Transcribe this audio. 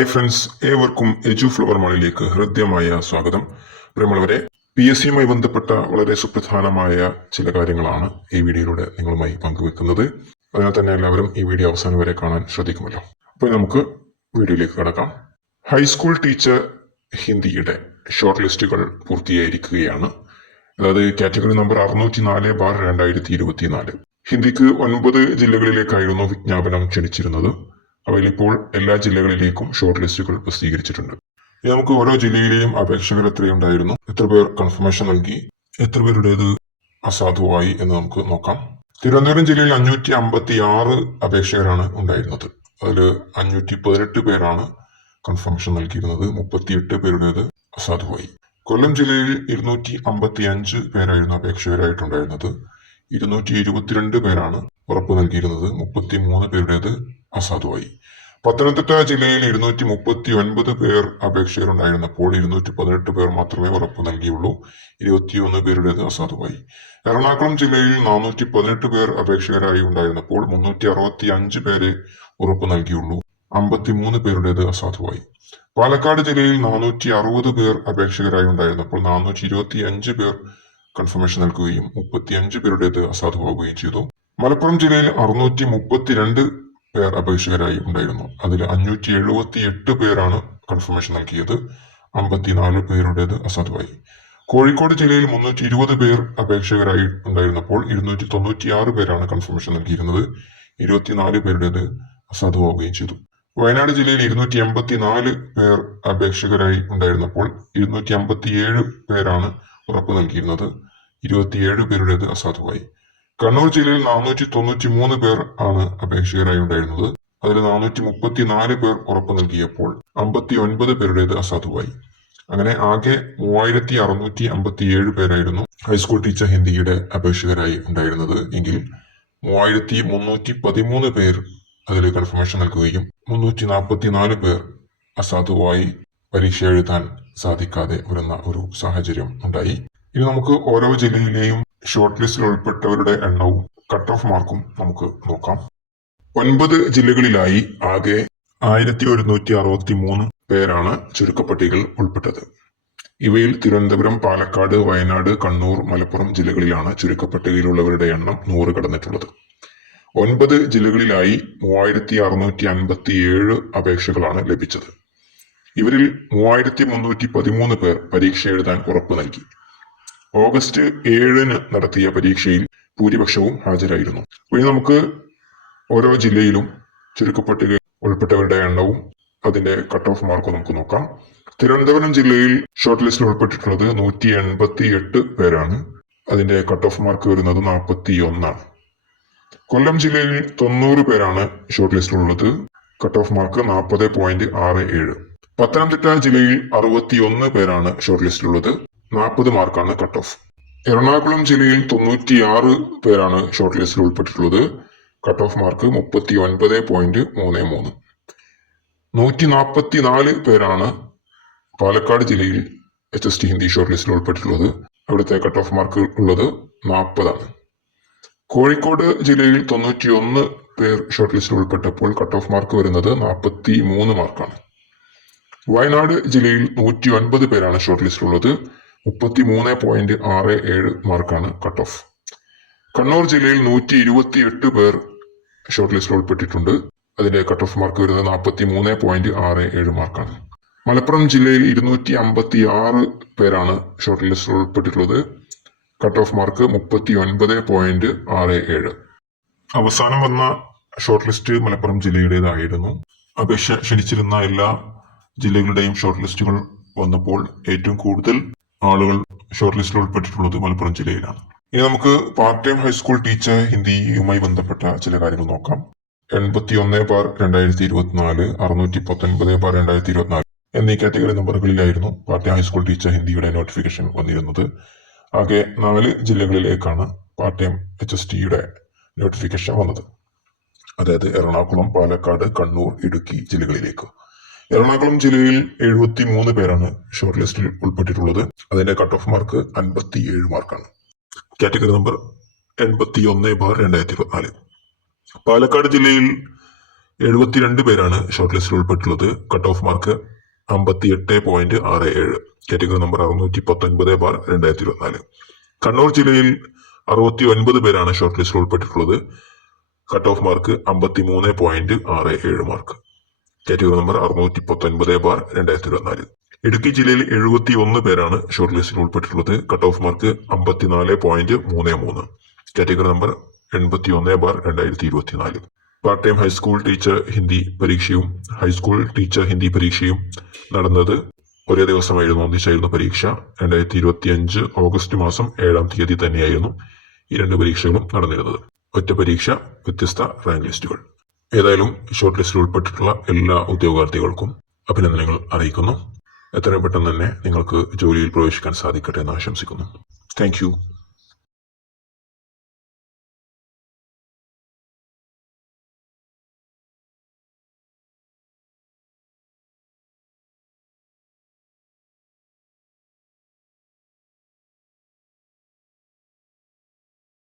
Hi friends ഏവർക്കും എജു flower മണിലേക്ക് ഹൃദ്യമായ സ്വാഗതം. പ്രിയമുള്ളവരെ പി എസ് സിയുമായി ബന്ധപ്പെട്ട വളരെ സുപ്രധാനമായ ചില കാര്യങ്ങളാണ് ഈ വീഡിയോയിലൂടെ നിങ്ങളുമായി പങ്കുവെക്കുന്നത്. അതിനാൽ തന്നെ എല്ലാവരും ഈ വീഡിയോ അവസാനം വരെ കാണാൻ ശ്രദ്ധിക്കുമല്ലോ. അപ്പോൾ നമുക്ക് വീഡിയോയിലേക്ക് കടക്കാം. ഹൈസ്കൂൾ ടീച്ചർ ഹിന്ദിയുടെ ഷോർട്ട് ലിസ്റ്റുകൾ പൂർത്തിയായിരിക്കുകയാണ്. അതായത് കാറ്റഗറി നമ്പർ അറുന്നൂറ്റി നാല് ബാർ രണ്ടായിരത്തി ഇരുപത്തിനാല്. ഹിന്ദിക്ക് ഒൻപത് ജില്ലകളിലേക്കായിരുന്നു വിജ്ഞാപനം ക്ഷണിച്ചിരുന്നത്. അവയിൽ ഇപ്പോൾ എല്ലാ ജില്ലകളിലേക്കും ഷോർട്ട് ലിസ്റ്റുകൾ പ്രസിദ്ധീകരിച്ചിട്ടുണ്ട്. ഇനി നമുക്ക് ഓരോ ജില്ലയിലെയും അപേക്ഷകർ എത്രയുണ്ടായിരുന്നു എത്ര പേർ കൺഫർമേഷൻ നൽകി എത്ര പേരുടേത് അസാധുവായി എന്ന് നമുക്ക് നോക്കാം. തിരുവനന്തപുരം ജില്ലയിൽ അഞ്ഞൂറ്റി അമ്പത്തി ആറ് അപേക്ഷകരാണ് ഉണ്ടായിരുന്നത്. അതിൽ അഞ്ഞൂറ്റി പതിനെട്ട് പേരാണ് കൺഫർമേഷൻ നൽകിയിരുന്നത് മുപ്പത്തിയെട്ട് പേരുടേത് അസാധുവായി. കൊല്ലം ജില്ലയിൽ ഇരുന്നൂറ്റി അമ്പത്തി അഞ്ച് പേരായിരുന്നു അപേക്ഷകരായിട്ടുണ്ടായിരുന്നത് ഇരുന്നൂറ്റി ഇരുപത്തിരണ്ട് പേരാണ് ഉറപ്പ് നൽകിയിരുന്നത് മുപ്പത്തി മൂന്ന് പേരുടേത് അസാധുവായി. പത്തനംതിട്ട ജില്ലയിൽ ഇരുന്നൂറ്റി മുപ്പത്തി ഒൻപത് പേർ അപേക്ഷകരുണ്ടായിരുന്നപ്പോൾ ഇരുന്നൂറ്റി പതിനെട്ട് പേർ മാത്രമേ ഉറപ്പ് നൽകിയുള്ളൂ. ഇരുപത്തിയൊന്ന് പേരുടേത് അസാധുവായി. എറണാകുളം ജില്ലയിൽ നാനൂറ്റി പതിനെട്ട് പേർ അപേക്ഷകരായി ഉണ്ടായിരുന്നപ്പോൾ മുന്നൂറ്റി അറുപത്തി അഞ്ച് പേരെ ഉറപ്പ് നൽകിയുള്ളൂ. അമ്പത്തിമൂന്ന് പേരുടേത് അസാധുവായി. പാലക്കാട് ജില്ലയിൽ നാനൂറ്റി അറുപത് പേർ അപേക്ഷകരായി ഉണ്ടായിരുന്നപ്പോൾ നാനൂറ്റി ഇരുപത്തി അഞ്ച് പേർ കൺഫർമേഷൻ നൽകുകയും മുപ്പത്തി അഞ്ച് പേരുടേത് അസാധുവാകുകയും ചെയ്തു. മലപ്പുറം ജില്ലയിൽ അറുന്നൂറ്റി മുപ്പത്തിരണ്ട് പേർ അപേക്ഷകരായി ഉണ്ടായിരുന്നു. അതിൽ അഞ്ഞൂറ്റി എഴുപത്തി എട്ട് പേരാണ് കൺഫർമേഷൻ നൽകിയത്. അമ്പത്തിനാല് പേരുടേത് അസാധുവായി. കോഴിക്കോട് ജില്ലയിൽ മുന്നൂറ്റി ഇരുപത് പേർ അപേക്ഷകരായി ഉണ്ടായിരുന്നപ്പോൾ ഇരുന്നൂറ്റി തൊണ്ണൂറ്റി ആറ് പേരാണ് കൺഫർമേഷൻ നൽകിയിരുന്നത്. ഇരുപത്തിനാല് പേരുടേത് അസാധുവാകുകയും ചെയ്തു. വയനാട് ജില്ലയിൽ ഇരുന്നൂറ്റി എൺപത്തി നാല് പേർ അപേക്ഷകരായി ഉണ്ടായിരുന്നപ്പോൾ ഇരുന്നൂറ്റി അമ്പത്തിയേഴ് പേരാണ് ഉറപ്പ് നൽകിയിരുന്നത്. ഇരുപത്തിയേഴ് പേരുടേത് അസാധുവായി. കണ്ണൂർ ജില്ലയിൽ നാനൂറ്റി തൊണ്ണൂറ്റി മൂന്ന് പേർ ആണ് അപേക്ഷകരായി ഉണ്ടായിരുന്നത് അതിൽ നാനൂറ്റി മുപ്പത്തി നാല് പേർ ഉറപ്പ് നൽകിയപ്പോൾ അമ്പത്തി ഒൻപത് പേരുടേത് അസാധുവായി. അങ്ങനെ ആകെ മൂവായിരത്തി അറുന്നൂറ്റി അമ്പത്തി ഏഴ് പേരായിരുന്നു ഹൈസ്കൂൾ ടീച്ചർ ഹിന്ദിയുടെ അപേക്ഷകരായി ഉണ്ടായിരുന്നത്. എങ്കിൽ മൂവായിരത്തി മുന്നൂറ്റി പതിമൂന്ന് പേർ അതിൽ കൺഫർമേഷൻ നൽകുകയും മുന്നൂറ്റി നാൽപ്പത്തി നാല് പേർ അസാധുവായി പരീക്ഷ എഴുതാൻ സാധിക്കാതെ വരുന്ന ഒരു സാഹചര്യം ഉണ്ടായി. ഇനി നമുക്ക് ഓരോ ജില്ലയിലെയും ഷോർട്ട് ലിസ്റ്റിൽ ഉൾപ്പെട്ടവരുടെ എണ്ണവും കട്ട് ഓഫ് മാർക്കും നമുക്ക് നോക്കാം. ഒൻപത് ജില്ലകളിലായി ആകെ ആയിരത്തി ഒരുന്നൂറ്റി അറുപത്തി മൂന്ന് പേരാണ് ചുരുക്കപ്പട്ടികയിൽ ഉൾപ്പെട്ടത്. ഇവയിൽ തിരുവനന്തപുരം പാലക്കാട് വയനാട് കണ്ണൂർ മലപ്പുറം ജില്ലകളിലാണ് ചുരുക്കപ്പട്ടികയിലുള്ളവരുടെ എണ്ണം നൂറ് കടന്നിട്ടുള്ളത്. ഒൻപത് ജില്ലകളിലായി മൂവായിരത്തി അറുന്നൂറ്റി അൻപത്തി ഏഴ് അപേക്ഷകളാണ് ലഭിച്ചത്. ഇവരിൽ മൂവായിരത്തി മുന്നൂറ്റി പതിമൂന്ന് പേർ പരീക്ഷ എഴുതാൻ ഉറപ്പ് നൽകി. ഓഗസ്റ്റ് ഏഴിന് നടത്തിയ പരീക്ഷയിൽ ഭൂരിപക്ഷവും ഹാജരായിരുന്നു. ഇനി നമുക്ക് ഓരോ ജില്ലയിലും ചുരുക്കപ്പട്ടിക ഉൾപ്പെട്ടവരുടെ എണ്ണവും അതിന്റെ കട്ട് ഓഫ് മാർക്കും നമുക്ക് നോക്കാം. തിരുവനന്തപുരം ജില്ലയിൽ ഷോർട്ട് ലിസ്റ്റിൽ ഉൾപ്പെട്ടിട്ടുള്ളത് നൂറ്റി എൺപത്തി എട്ട് പേരാണ്. അതിന്റെ കട്ട് ഓഫ് മാർക്ക് വരുന്നത് നാൽപ്പത്തി ഒന്നാണ് കൊല്ലം ജില്ലയിൽ തൊണ്ണൂറ് പേരാണ് ഷോർട്ട് ലിസ്റ്റിലുള്ളത് കട്ട് ഓഫ് മാർക്ക് നാൽപ്പത് പോയിന്റ് ആറ് ഏഴ്. പത്തനംതിട്ട ജില്ലയിൽ അറുപത്തിയൊന്ന് പേരാണ് ഷോർട്ട് ലിസ്റ്റിലുള്ളത് നാൽപ്പത് മാർക്കാണ് കട്ട് ഓഫ് എറണാകുളം ജില്ലയിൽ തൊണ്ണൂറ്റിയാറ് പേരാണ് ഷോർട്ട് ലിസ്റ്റിൽ ഉൾപ്പെട്ടിട്ടുള്ളത്. കട്ട് ഓഫ് മാർക്ക് മുപ്പത്തി ഒൻപത് പോയിന്റ് മൂന്ന് മൂന്ന്. നൂറ്റി നാൽപ്പത്തി നാല് പേരാണ് പാലക്കാട് ജില്ലയിൽ H S T Hindi short ലിസ്റ്റിൽ ഉൾപ്പെട്ടിട്ടുള്ളത്. അവിടുത്തെ കട്ട് ഓഫ് മാർക്ക് ഉള്ളത് നാൽപ്പതാണ്. കോഴിക്കോട് ജില്ലയിൽ തൊണ്ണൂറ്റി ഒന്ന് പേർ ഷോർട്ട് ലിസ്റ്റിൽ ഉൾപ്പെട്ടപ്പോൾ കട്ട് ഓഫ് മാർക്ക് വരുന്നത് നാൽപ്പത്തി മൂന്ന് മാർക്കാണ് വയനാട് ജില്ലയിൽ നൂറ്റി ഒൻപത് പേരാണ് ഷോർട്ട് ലിസ്റ്റിലുള്ളത് മുപ്പത്തി മൂന്ന് പോയിന്റ് ആറ് ഏഴ് മാർക്കാണ് കട്ട് ഓഫ് കണ്ണൂർ ജില്ലയിൽ നൂറ്റി ഇരുപത്തി എട്ട് പേർ ഷോർട്ട് ലിസ്റ്റിൽ ഉൾപ്പെട്ടിട്ടുണ്ട്. അതിന്റെ കട്ട് ഓഫ് മാർക്ക് വരുന്നത് നാൽപ്പത്തി മൂന്ന് പോയിന്റ് ആറ് ഏഴ് മാർക്കാണ്. മലപ്പുറം ജില്ലയിൽ ഇരുന്നൂറ്റി അമ്പത്തി ആറ് പേരാണ് ഷോർട്ട് ലിസ്റ്റിൽ ഉൾപ്പെട്ടിട്ടുള്ളത്. കട്ട് ഓഫ് മാർക്ക് മുപ്പത്തി ഒൻപത് പോയിന്റ് ആറ് ഏഴ്. അവസാനം വന്ന ഷോർട്ട് ലിസ്റ്റ് മലപ്പുറം ജില്ലയുടേതായിരുന്നു. അപേക്ഷ ക്ഷണിച്ചിരുന്ന എല്ലാ ജില്ലകളുടെയും ഷോർട്ട് ലിസ്റ്റുകൾ വന്നപ്പോൾ ഏറ്റവും കൂടുതൽ ആളുകൾ ഷോർട്ട് ലിസ്റ്റിൽ ഉൾപ്പെട്ടിട്ടുള്ളത് മലപ്പുറം ജില്ലയിലാണ്. ഇനി നമുക്ക് part time high school teacher ഹിന്ദിയുമായി ബന്ധപ്പെട്ട ചില കാര്യങ്ങൾ നോക്കാം. എൺപത്തി ഒന്ന് ബാർ രണ്ടായിരത്തി ഇരുപത്തിനാല് അറുന്നൂറ്റി പത്തൊൻപത് ബാർ രണ്ടായിരത്തി ഇരുപത്തിനാല് എന്നീ category നമ്പറുകളിലായിരുന്നു part time high school teacher ഹിന്ദിയുടെ notification വന്നിരുന്നത്. ആകെ നാല് ജില്ലകളിലേക്കാണ് പാർട്ട് ടൈം എച്ച് എസ് ടിയുടെ നോട്ടിഫിക്കേഷൻ വന്നത്. അതായത് എറണാകുളം പാലക്കാട് കണ്ണൂർ ഇടുക്കി ജില്ലകളിലേക്ക്. എറണാകുളം ജില്ലയിൽ എഴുപത്തി മൂന്ന് പേരാണ് ഷോർട്ട് ലിസ്റ്റിൽ ഉൾപ്പെട്ടിട്ടുള്ളത്. അതിന്റെ കട്ട് ഓഫ് മാർക്ക് അൻപത്തി ഏഴ് മാർക്കാണ് കാറ്റഗറി നമ്പർ എൺപത്തി ഒന്ന് ബാർ രണ്ടായിരത്തി ഇരുപത്തിനാല് പാലക്കാട് ജില്ലയിൽ എഴുപത്തിരണ്ട് പേരാണ് ഷോർട്ട് ലിസ്റ്റിൽ ഉൾപ്പെട്ടിട്ടുള്ളത്. കട്ട് ഓഫ് മാർക്ക് അമ്പത്തി എട്ട് പോയിന്റ് ആറ് ഏഴ്. കാറ്റഗറി നമ്പർ അറുന്നൂറ്റി പത്തൊൻപത് ബാർ രണ്ടായിരത്തി ഇരുപത്തിനാല് കണ്ണൂർ ജില്ലയിൽ അറുപത്തി ഒൻപത് പേരാണ് ഷോർട്ട് ലിസ്റ്റിൽ ഉൾപ്പെട്ടിട്ടുള്ളത്. കട്ട് ഓഫ് മാർക്ക് അമ്പത്തി മൂന്ന് പോയിന്റ് ആറ് ഏഴ് മാർക്ക് കാറ്റഗറി നമ്പർ അറുന്നൂറ്റി പത്തൊൻപത് ബാർ രണ്ടായിരത്തി ഇരുപത്തിനാല് ഇടുക്കി ജില്ലയിൽ എഴുപത്തി ഒന്ന് പേരാണ് ഷോർട്ട് ലിസ്റ്റിൽ ഉൾപ്പെട്ടിട്ടുള്ളത്. കട്ട് ഓഫ് മാർക്ക് അമ്പത്തിനാല് പോയിന്റ് മൂന്ന് മൂന്ന്. കാറ്റഗറി നമ്പർ എൺപത്തി ഒന്ന് ബാർ രണ്ടായിരത്തി ഇരുപത്തിനാല് part time high school teacher Hindi പരീക്ഷയും ഹൈസ്കൂൾ ടീച്ചർ ഹിന്ദി പരീക്ഷയും നടന്നത് ഒരേ ദിവസമായിരുന്നു. ഒന്നിച്ചായിരുന്നു പരീക്ഷ. രണ്ടായിരത്തി ഇരുപത്തി അഞ്ച് ഓഗസ്റ്റ് മാസം ഏഴാം തീയതി തന്നെയായിരുന്നു ഈ രണ്ട് പരീക്ഷകളും നടന്നിരുന്നത്. ഒറ്റ പരീക്ഷ വ്യത്യസ്ത റാങ്ക് ലിസ്റ്റുകൾ ഏതായാലും ഷോർട്ട് ലിസ്റ്റിൽ ഉൾപ്പെട്ടിട്ടുള്ള എല്ലാ ഉദ്യോഗാർത്ഥികൾക്കും അഭിനന്ദനങ്ങൾ അറിയിക്കുന്നു. എത്രയും പെട്ടെന്ന് തന്നെ നിങ്ങൾക്ക് ജോലിയിൽ പ്രവേശിക്കാൻ സാധിക്കട്ടെ എന്ന് ആശംസിക്കുന്നു. താങ്ക്